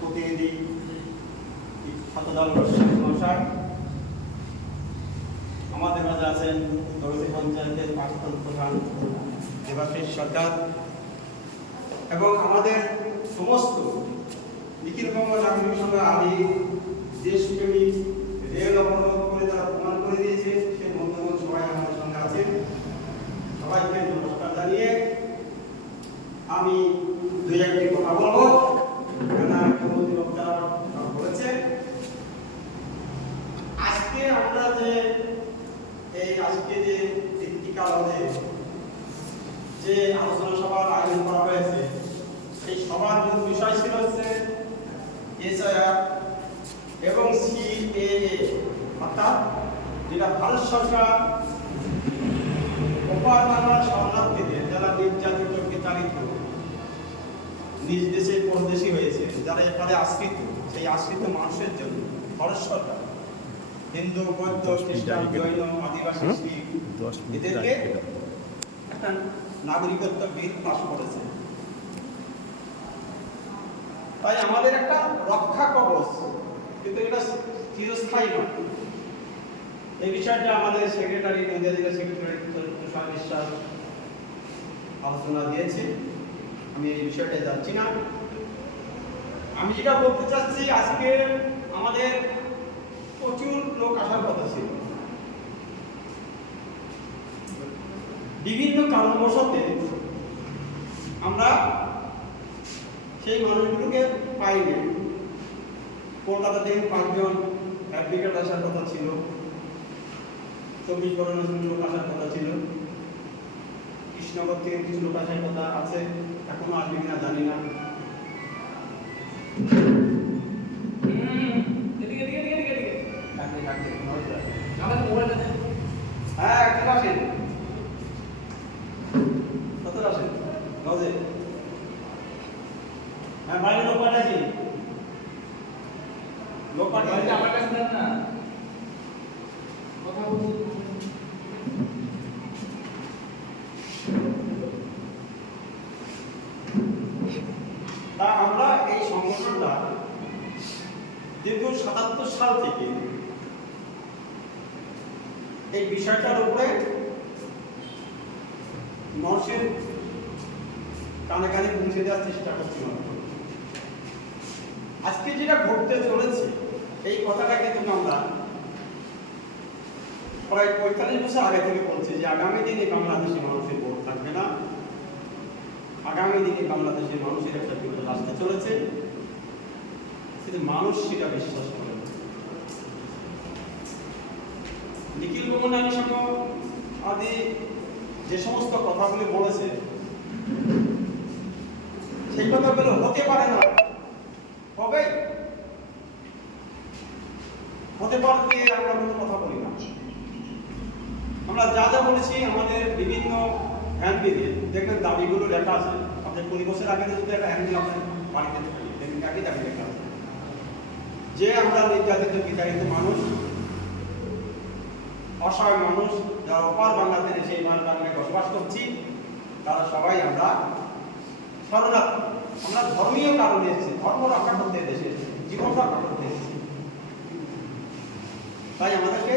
প্রতিনিধি ছাত্রদল মশাই, আমাদের মাঝে আছেন দরজী পঞ্চায়েতের প্রাক্তন প্রধান দেবাশিস সরকার এবং আমাদের সমস্ত নিখিল বঙ্গ নাগরিক সংঘ আদি দেশপ্রেমী রেল অবরোধ করে তারা প্রমাণ করে দিয়েছে সে বন্ধুগণ সবাই আমাদের সঙ্গে আছে। সবাইকে নমস্কার জানিয়ে আমি দুই একটি কথা বলবো। বলেছে আজকে আমরা যে আজকে যে যে আলোচনা সভার আয়োজন করা হয়েছে, এই সভার মূল বিষয় ছিল হচ্ছে এসআইআর এবং সিএএ, অর্থাৎ যেটা ভারত সরকার ওপার বাংলার শরণার্থীদের যারা নির্যাতিত বিতাড়িত নিজ দেশে পরদেশী হয়েছে, যারা এখানে আশ্রিত, সেই আশ্রিত মানুষের জন্য ভারত সরকার হিন্দু, বৌদ্ধ, খ্রিস্টান, জৈন, আদিবাসী, শিখ এদেরকে একটা নাগরিকত্ব বিল পাস করেছে। তাই আমাদের একটা রক্ষা কবচ, কিন্তু এটা চিরস্থায়ী নয়। এই বিষয়টা আমাদের সেক্রেটারি, নদিয়া জেলা সেক্রেটারি তুষার বিশ্বাস আলোচনা দিয়েছে, আমি এই বিষয়টা যাচ্ছি না। আমি যেটা বলতে চাচ্ছি, আজকে আমাদের প্রচুর লোক আসার কথা ছিল, বিভিন্ন কারণবশত আমরা সেই মানুষগুলোকে পাইনি। কলকাতা থেকে 5 জন অ্যাডভোকেট আসার কথা ছিল, 24 পরগনা থেকে লোক আসার কথা ছিল, কৃষ্ণনগর থেকে কিছু লোক আসার কথা আছে, এখনো আসবে কিনা জানি না। হ্যাঁ, একটু আসেন, কত আসেন নজে। হ্যাঁ, বাইরে লোক পাঠাইছি, লোক পাঠিয়েছি আমার কাছে দেন না, কথা বলছি। তা আমরা এই সংগঠনটা দীর্ঘ 77 সাল থেকে এই বিষয়টার উপরে মানুষের কানে কানে পৌঁছে দেওয়ার চেষ্টা করছি। আজকে যেটা ঘটতে চলেছে, এই কথাটা কিন্তু আমরা প্রায় 45 বছর আগে থেকে বলছি যে আগামী দিনে বাংলাদেশের মানুষের ভোট থাকবে না, আগামী দিনে বাংলাদেশের মানুষের একটা বিপদ আসতে চলেছে, কিন্তু মানুষ সেটা বিশ্বাস করে না। নিখিল বঙ্গ নাগরিক সংঘ আদি যে সমস্ত কথাগুলি বলেছে, সেই কথাগুলো হতে পারে না, হবে হতে পারতে আমরা কোনো কথা বলি না। আমরা যা যা বলেছি আমাদের বিভিন্ন হ্যান্ডবিলে দেখবেন দাবিগুলো লেখা আছে। আপনার 20 বছর আগে যদি একটা হ্যান্ডবিল আপনার বাড়িতে থাকে, দেখবেন একই দাবি লেখা আছে যে আমরা নির্যাতিত বিতাড়িত মানুষ, অসহায় মানুষ, যারা ওপার বাংলাতে এসে এই বাংলায় বসবাস করছি, তারা সবাই আমরা শরণার্থী। আমরা ধর্মীয় কারণে এসেছি, ধর্ম রক্ষা করতে দেশে এসেছি, জীবন রক্ষা করতে এসেছি। তাই আমাদেরকে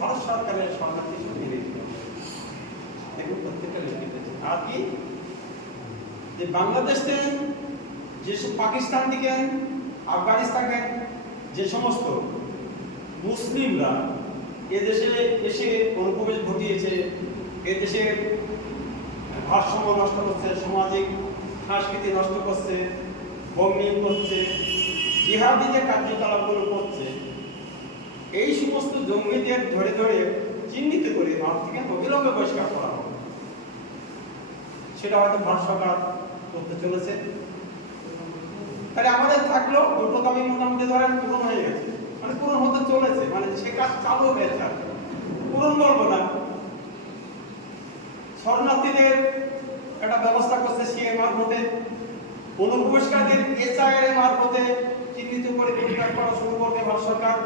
ভারত সরকারের শরণার্থী হিসেবে মেনে নিতে হবে। দেখুন প্রত্যেকটা লিখেছে আর কি যে বাংলাদেশ থেকে যেসব পাকিস্তান থেকে, আফগানিস্তানে যে সমস্ত মুসলিমরা এদেশে এসে অনুপ্রবেশ ঘটিয়েছে, এদেশে ভারসাম্য নষ্ট করছে, সামাজিক সংস্কৃতি নষ্ট করছে, বন্যি করছে, জিহাদি যে কার্যকলাপগুলো করছে, এই সমস্ত জঙ্গিদের ধরে ধরে চিহ্নিত করে ভারত থেকে অবিলম্বে বহিষ্কার করা হবে। সেটা হয়তো ভারত সরকার করতে চলেছে। তাহলে আমাদের থাকলো দুটো দাবি মোটামুটি ধরেন পূরণ হয়ে গেছে, মানে পূরণ হতে চলেছে, মানে সে কাজ চালু হয়েছে। পূরণ বলবো না, শরণার্থীদের একটা ব্যবস্থা করছে সিএ মারফতে, অনুপ্রবেশকারীদের এসআইআর মারফতে চিহ্নিত করে পরিষ্কার করা শুরু করবে ভারত সরকার।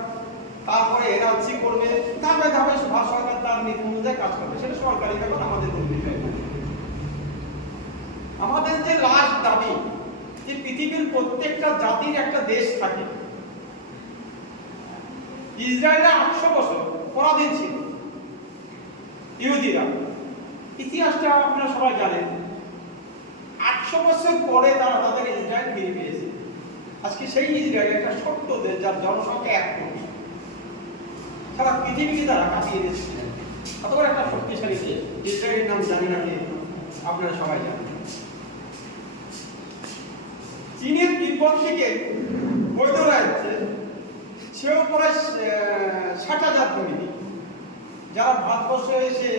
তারপরে এনআরসি করবে, ধাপে ধাপে ভারত সরকার তার নীতি অনুযায়ী কাজ করবে। সেটা সরকারি ব্যাপার, আমাদের কোনো বিষয় না। আমাদের যে লাস্ট দাবি যে পৃথিবীর প্রত্যেকটা জাতির একটা দেশ থাকে। ইসরায়েলে 800 বছর পরাধীন ছিল ইহুদিরা, ইতিহাসটা আপনারা সবাই জানেন। 800 বছর পরে তারা তাদের ইসরায়েল ফিরে পেয়েছে। আজকে সেই ইসরায়েল একটা ছোট্ট দেশ, যার জনসংখ্যা 1 কোটি, সারা পৃথিবীকে তারা কাঁপিয়ে দিচ্ছিলেন। অত বড় একটা শক্তিশালী দেশ, ইসরায়েলের নাম জানি না কে, আপনারা সবাই জানেন। চীনের তিব্বত থেকে বৈধ রাজ্যে সেও প্রায় 60,000 জমিনি, যারা ভারতবর্ষে এসে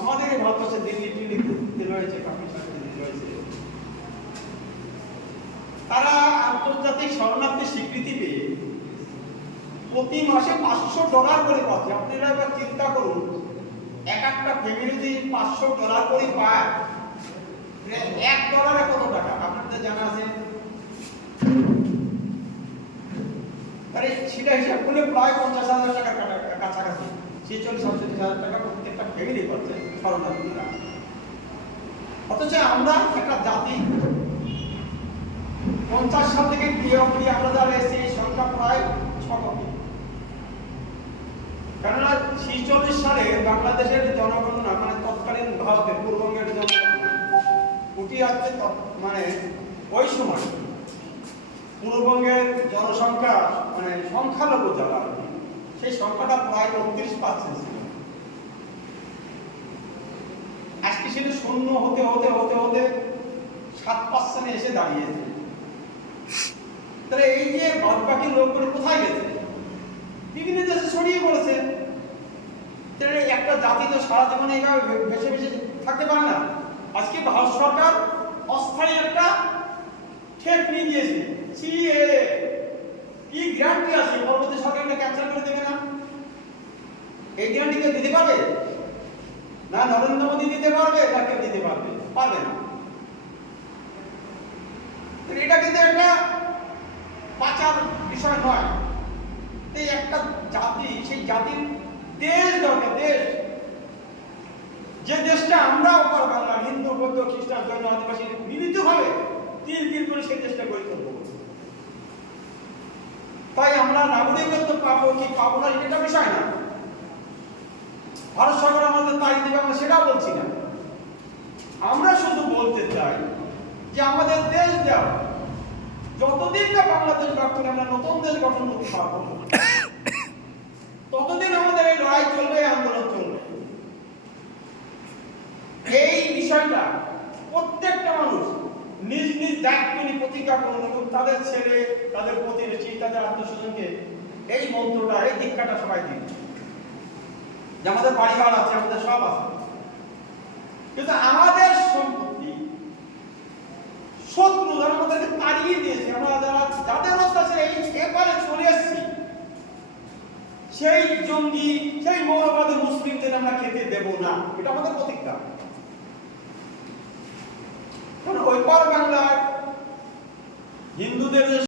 আমাদের এই ভারতবর্ষে দিল্লি রয়েছে, পাকিস্তান রয়েছে, তারা আন্তর্জাতিক শরণার্থী স্বীকৃতি পেয়ে প্রতি মাসে $500 করে পাচ্ছে। আপনারা এবার চিন্তা করুন, একটা ফ্যামিলি যদি $500 করে পায়, $1 কত টাকা আপনাদের জানা আছে? তাহলে সেটা হিসাব করলে প্রায় 50,000 টাকার কাছাকাছি, 46-47,000 টাকা প্রত্যেকটা ফ্যামিলি পাচ্ছে শরণার্থীরা। অথচ আমরা একটা জাতি 50 সাল থেকে ক্রিয়া আমরা যারা এসেছি, এই সংখ্যা প্রায় 6 কোটি। কেননা 46 সালে বাংলাদেশের জনগণনা, মানে তৎকালীন ভারতের পূর্ববঙ্গের জনগণনা উঠে আসছে, মানে ওই সময় পূর্ববঙ্গের জনসংখ্যা, মানে সংখ্যালঘু যারা, সেই সংখ্যাটা প্রায় 29% ছিল। আজকে সেটা শূন্য হতে হতে হতে হতে 7% এসে দাঁড়িয়েছে। তাহলে এই যে বাদবাকি লোকগুলো কোথায় গেছে? বিভিন্ন দেশে ছড়িয়ে পড়েছে। তাহলে একটা জাতি তো সারা জীবন এইভাবে ভেসে ভেসে থাকতে পারে না। আজকে ভারত সরকার অস্থায়ী একটা ঠেক নিয়ে দিয়েছে, সিএএ। কি গ্যারান্টি আছে পরবর্তী সরকার এটা ক্যান্সেল করে দেবে না? এই গ্যারান্টি কেউ দিতে পারবে না? নরেন্দ্র মোদী দিতে পারবে না? কেউ দিতে পারবে? পারবে না। এটা কিন্তু একটা বাঁচার বিষয় নয়। এই একটা জাতি, সেই জাতির দেশ দরকার, দেশ। যে দেশটা আমরা ওপর বাংলা, হিন্দু, বৌদ্ধ, খ্রিস্টান, জৈন, আদিবাসী মিলিত হবে তিল করে সেই দেশটা গড়ে তুলব। তাই আমরা নাগরিকত্ব পাবো কি পাবো না এটা বিষয় না। ভারত সরকার আমাদের তাই দেবে, আমরা সেটাও বলছি না। আমরা শুধু বলতে চাই যে আমাদের দেশ দেওয়া, যতদিন না বাংলাদেশ গঠনে আমরা নতুন দেশ গঠন করতে পারবো, ততদিন আমাদের এই লড়াই চলবে, আন্দোলন চলবে। এই বিষয়টা প্রত্যেকটা মানুষ নিজ নিজ দায়িত্ব নিয়ে প্রতিজ্ঞা করুন এবং তাদের ছেলে, তাদের প্রতিবেশী, তাদের আত্মীয়স্বজনকে এই মন্ত্রটা, এই দীক্ষাটা সবাই দিন যে আমাদের পরিবার আছে, আমাদের সব আছে, কিন্তু আমাদের সম্পত্তি শত্রু যারা আমাদেরকে তাড়িয়ে দিয়েছে, আমরা যাদের অত্যাচারে এই এপারে চলে এসেছি, সেই জঙ্গি, সেই মৌলবাদী মুসলিমদের আমরা খেতে দেব না। এটা আমাদের প্রতিজ্ঞা। কারণ ওই পর বাংলার হিন্দুদের